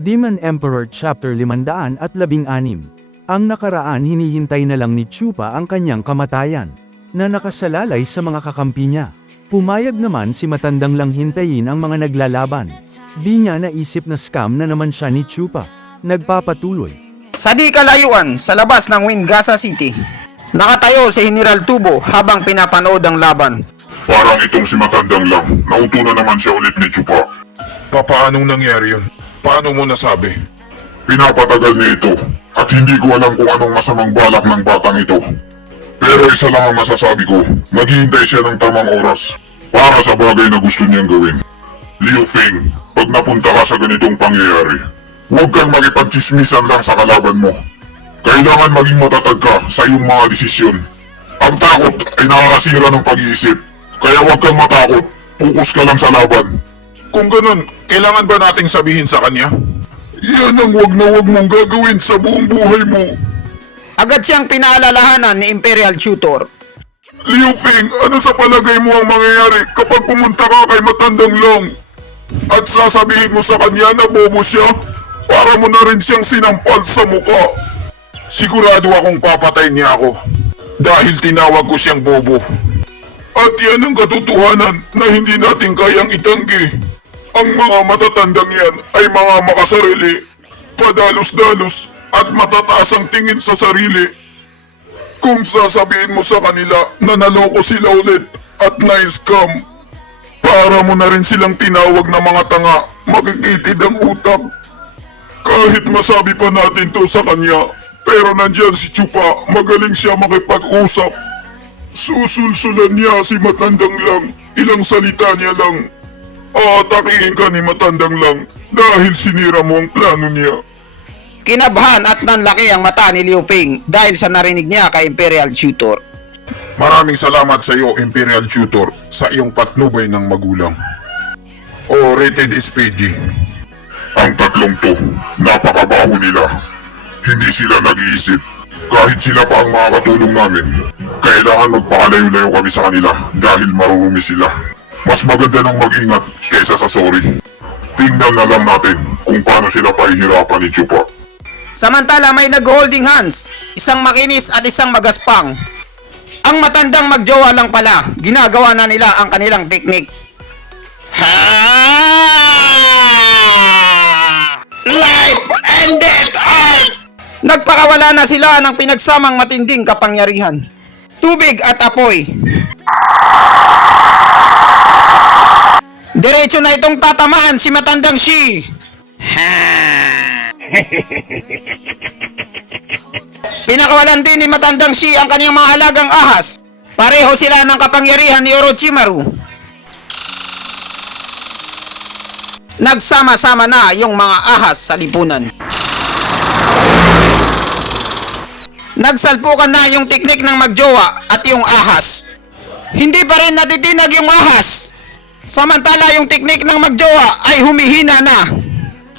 Demon Emperor Chapter 516. Ang nakaraan hinihintay na lang ni Chupa ang kanyang kamatayan, na nakasalalay sa mga kakampi niya. Pumayag naman si Matandang lang hintayin ang mga naglalaban. Di niya naisip na scam na naman siya ni Chupa. Nagpapatuloy. Sa di kalayuan, sa labas ng Wingasa City, nakatayo si General Tubo habang pinapanood ang laban. Parang itong si Matandang lang, nauto na naman siya ulit ni Chupa. Paanong nangyari yun? Paano mo nasabi? Pinapatagal niya ito, at hindi ko alam kung anong masamang balak ng batang ito. Pero isa lang ang masasabi ko, maghihintay siya ng tamang oras, para sa bagay na gusto niyang gawin. Liu Feng, pag napunta ka sa ganitong pangyayari, huwag kang makipagchismisan lang sa kalaban mo. Kailangan maging matatag ka sa iyong mga desisyon. Ang takot ay nakakasira ng pag-iisip, kaya huwag kang matakot, focus ka lang sa laban. Kung ganun, kailangan ba nating sabihin sa kanya? Yan ang wag na wag mong gagawin sa buong buhay mo. Agad siyang pinaalalahanan ni Imperial Tutor. Liu Feng, ano sa palagay mo ang mangyayari kapag pumunta ka kay Matandang lang? At sasabihin mo sa kanya na bobo siya? Para mo na rin siyang sinampal sa muka. Sigurado akong papatay niya ako. Dahil tinawag ko siyang bobo. At yan ang katotohanan na hindi natin kayang itanggi. Ang mga matatandang yan ay mga makasarili, padalos-dalos at matataas ang tingin sa sarili. Kung sasabihin mo sa kanila na naloko sila ulit at na-scam, para mo na rin silang tinawag na mga tanga, makikitid ang utak. Kahit masabi pa natin to sa kanya, pero nandyan si Chupa, magaling siya makipag-usap. Susulsulan niya si Matandang lang, ilang salita niya lang. Atakihin ka ni Matandang lang dahil sinira mo ang plano niya. Kinabhan at nanlaki ang mata ni Liu Feng dahil sa narinig niya kay Imperial Tutor. Maraming salamat sa iyo, Imperial Tutor, sa iyong patnubay ng magulang. O rated is PG. Ang tatlong to, napakabaho nila. Hindi sila nag-iisip. Kahit sila pa ang mga katulong namin, kailangan magpakalayo-layo kami sa kanila dahil marurumi sila. Mas maganda nang mag-ingat kaysa sa sorry. Tingnan na lang natin kung paano sila pahihirapan ni Chupa. Samantala may nag-holding hands, isang makinis at isang magaspang. Ang matandang magjowa lang pala, ginagawa na nila ang kanilang teknik. Life and death art! Nagpakawala na sila ng pinagsamang matinding kapangyarihan. Tubig at apoy. Diretso na itong tatamaan si Matandang Shi. Pinakawalan din ni Matandang Shi ang kanyang mga alagang ahas. Pareho sila ng kapangyarihan ni Orochimaru. Nagsama-sama na yung mga ahas sa lipunan. Nagsalpukan na yung teknik ng magjowa at yung ahas. Hindi pa rin natitinag yung ahas. Samantala yung teknik ng magjowa ay humihina na.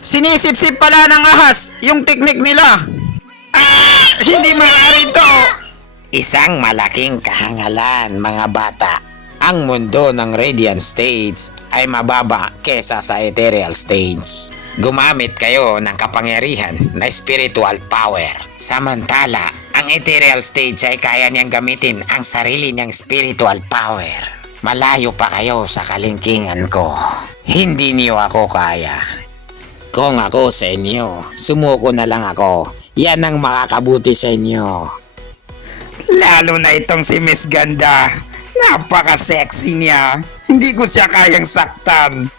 Sinisip-sip pala ng ahas yung teknik nila. Hindi maaari ito. Isang malaking kahangalan, mga bata. Ang mundo ng Radiant Stage ay mababa kesa sa Ethereal Stage. Gumamit kayo ng kapangyarihan na spiritual power. Samantala, ang Ethereal Stage ay kaya niyang gamitin ang sarili niyang spiritual power. Malayo pa kayo sa kalingkingan ko. Hindi niyo ako kaya. Kung ako sa inyo, sumuko na lang ako. Yan ang makakabuti sa inyo. Lalo na itong si Miss Ganda. Napaka-sexy niya. Hindi ko siya kayang saktan.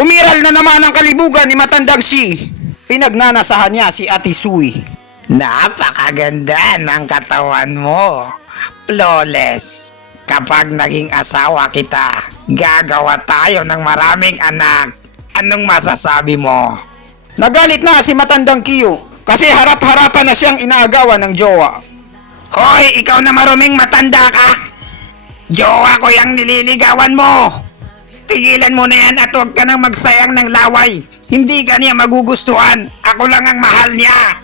Umiral na naman ang kalibugan ni Matandang Shi. Pinagnanasahan niya si Ate Sui. Napakaganda ng katawan mo. Flawless. Kapag naging asawa kita, gagawa tayo ng maraming anak. Anong masasabi mo? Nagalit na si Matandang Kiyo kasi harap-harapan na siyang inaagawan ng jowa. Hoy, ikaw na maruming matanda ka! Jowa ko yung nililigawan mo! Tigilan mo na yan at huwag ka nang magsayang ng laway. Hindi ka niya magugustuhan. Ako lang ang mahal niya.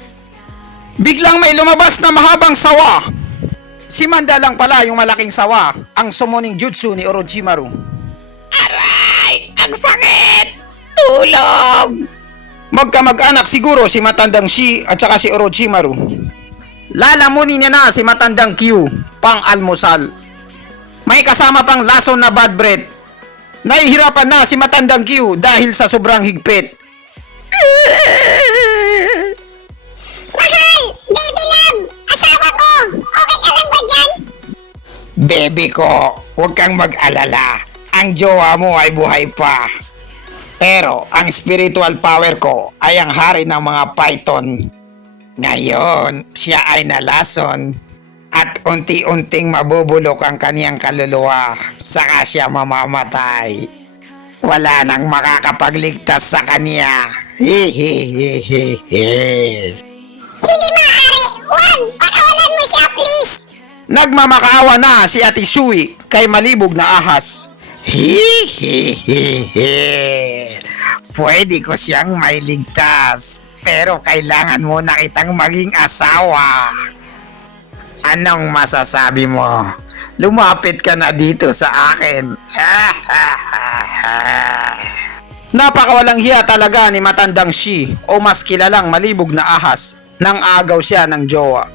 Biglang may lumabas na mahabang sawa. Si Manda lang pala yung malaking sawa, ang summoning jutsu ni Orochimaru. Aray! Ang sakit! Tulong! Magkamag-anak siguro si matandang Shi at saka si Orochimaru. Lalamunin niya na si matandang Q pang almusal. May kasama pang lason na bad breath. Nahihirapan na si matandang Q dahil sa sobrang higpit. Mahal! Baby love! Asawa ko! Okay ka lang ba dyan? Baby ko, huwag kang mag-alala. Ang jowa mo ay buhay pa. Pero ang spiritual power ko ay ang hari ng mga python. Ngayon, siya ay nalason at unti-unting mabubulok ang kaniyang kaluluwa, saka siya mamamatay. Wala nang makakapagligtas sa kanya. Hihihihihi. Hindi maaari! Juan! Pakawalan mo siya, please! Nagmamakaawa na si Ate Shui kay malibog na ahas. Hihihihi. Pwede ko siyang mailigtas, pero kailangan mo na kitang maging asawa. Anong masasabi mo? Lumapit ka na dito sa akin. Napakawalang hiya talaga ni matandang Shi o mas kilalang malibog na ahas nang agaw siya ng jowa.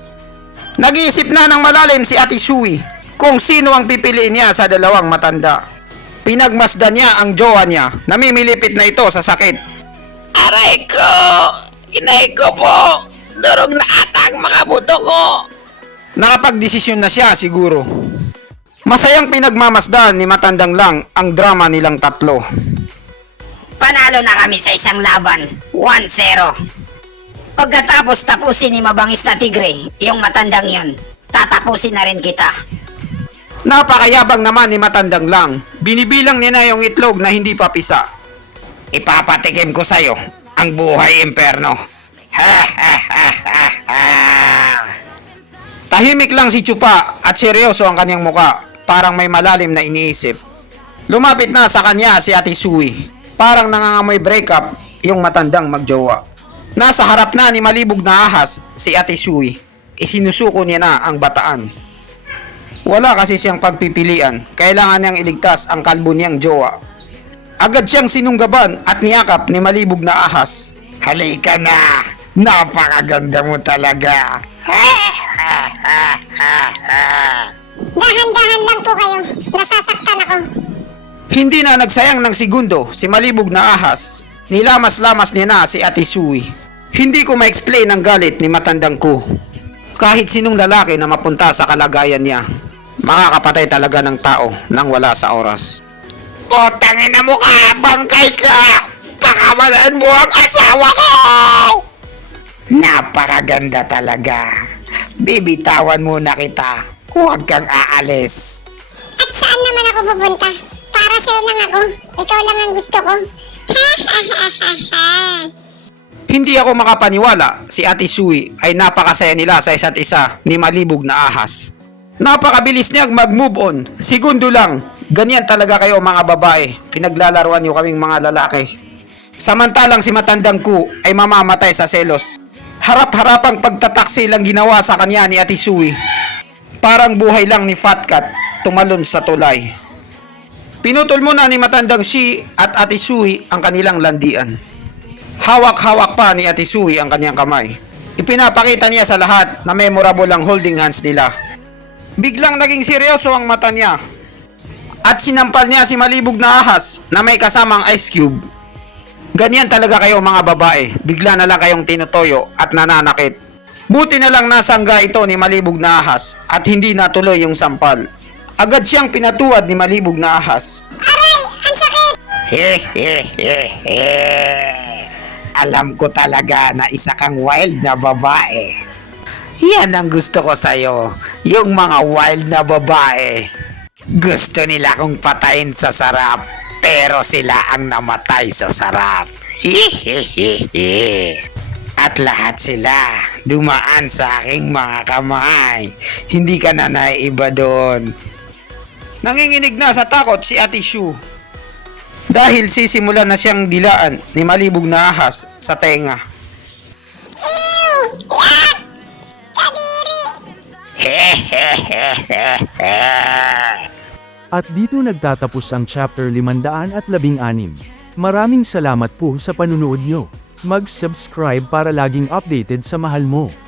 Nag-iisip na ng malalim si Ate Shui kung sino ang pipiliin niya sa dalawang matanda. Pinagmasdan niya ang jowa niya, namimilipit na ito sa sakit. Aray ko! Inay ko po! Durog na ata ang mga buto ko! Nakapagdesisyon na siya siguro. Masayang pinagmamasdan ni matandang lang ang drama nilang tatlo. Panalo na kami sa isang laban. 1-0. Pagkatapos tapusin ni mabangis na tigre, yung matandang yun, tatapusin na rin kita. Napakayabang naman ni matandang lang. Binibilang niya na yung itlog na hindi pa pisa. Ipapatikim ko sa'yo ang buhay imperno. Tahimik lang si Chupa at seryoso ang kanyang muka. Parang may malalim na iniisip. Lumapit na sa kanya si Ate Sui. Parang nangangamoy breakup yung matandang magjowa. Nasa harap na ni malibog na ahas si Ate Sui. Isinusuko niya na ang bataan. Wala kasi siyang pagpipilian. Kailangan niyang iligtas ang kalbo niyang jowa. Agad siyang sinunggaban at niyakap ni malibog na ahas. Halika na! Napakaganda mo talaga! Dahan-dahan lang po kayo. Nasasaktan ako. Hindi na nagsayang ng segundo si malibog na ahas. Nilamas-lamas niya na si Ate Sui. Hindi ko ma-explain ang galit ni matandang ko. Kahit sinong lalaki na mapunta sa kalagayan niya, makakapatay talaga ng tao nang wala sa oras. Putangin na mo ka! Bangkay ka! Pakamalaan mo ang asawa ko! Napakaganda talaga. Bibitawan muna kita. Huwag kang aalis. At saan naman ako pupunta? Para sa'yo lang ako. Ikaw lang ang gusto ko. Ha ha ha ha ha. Hindi ako makapaniwala si Ate Sui ay napakasaya nila sa isa't isa ni malibog na ahas. Napakabilis niyang mag-move on. Segundo lang. Ganyan talaga kayo mga babae. Pinaglalaruan niyo kaming mga lalaki. Samantalang si matandang ku ay mamamatay sa selos. Harap-harapang pagtataksi lang ginawa sa kanya ni Ate Sui. Parang buhay lang ni Fat Cat tumalon sa tulay. Pinutol muna ni matandang Shi at Ate Sui ang kanilang landian. Hawak-hawak pa ni Ate Sui ang kanyang kamay. Ipinapakita niya sa lahat na memorable ang holding hands nila. Biglang naging seryoso ang mata niya. At sinampal niya si malibog na ahas na may kasamang ice cube. Ganyan talaga kayo mga babae. Bigla na lang kayong tinutoyo at nananakit. Buti na lang nasangga ito ni malibog na ahas at hindi natuloy yung sampal. Agad siyang pinatuwad ni malibog na ahas. Aray! Ang sakit! Alam ko talaga na isa kang wild na babae. Yan ang gusto ko sa'yo. Yung mga wild na babae. Gusto nila kong patayin sa sarap. Pero sila ang namatay sa sarap. At lahat sila dumaan sa aking mga kamay. Hindi ka na naiiba doon. Nanginginig na sa takot si Ate Shu. Dahil sisimulan na siyang dilaan ni malibog na ahas sa tenga. Ew! Yak! Kadiri! At dito nagtatapos ang chapter 516. Maraming salamat po sa panunood nyo. Mag-subscribe para laging updated sa mahal mo.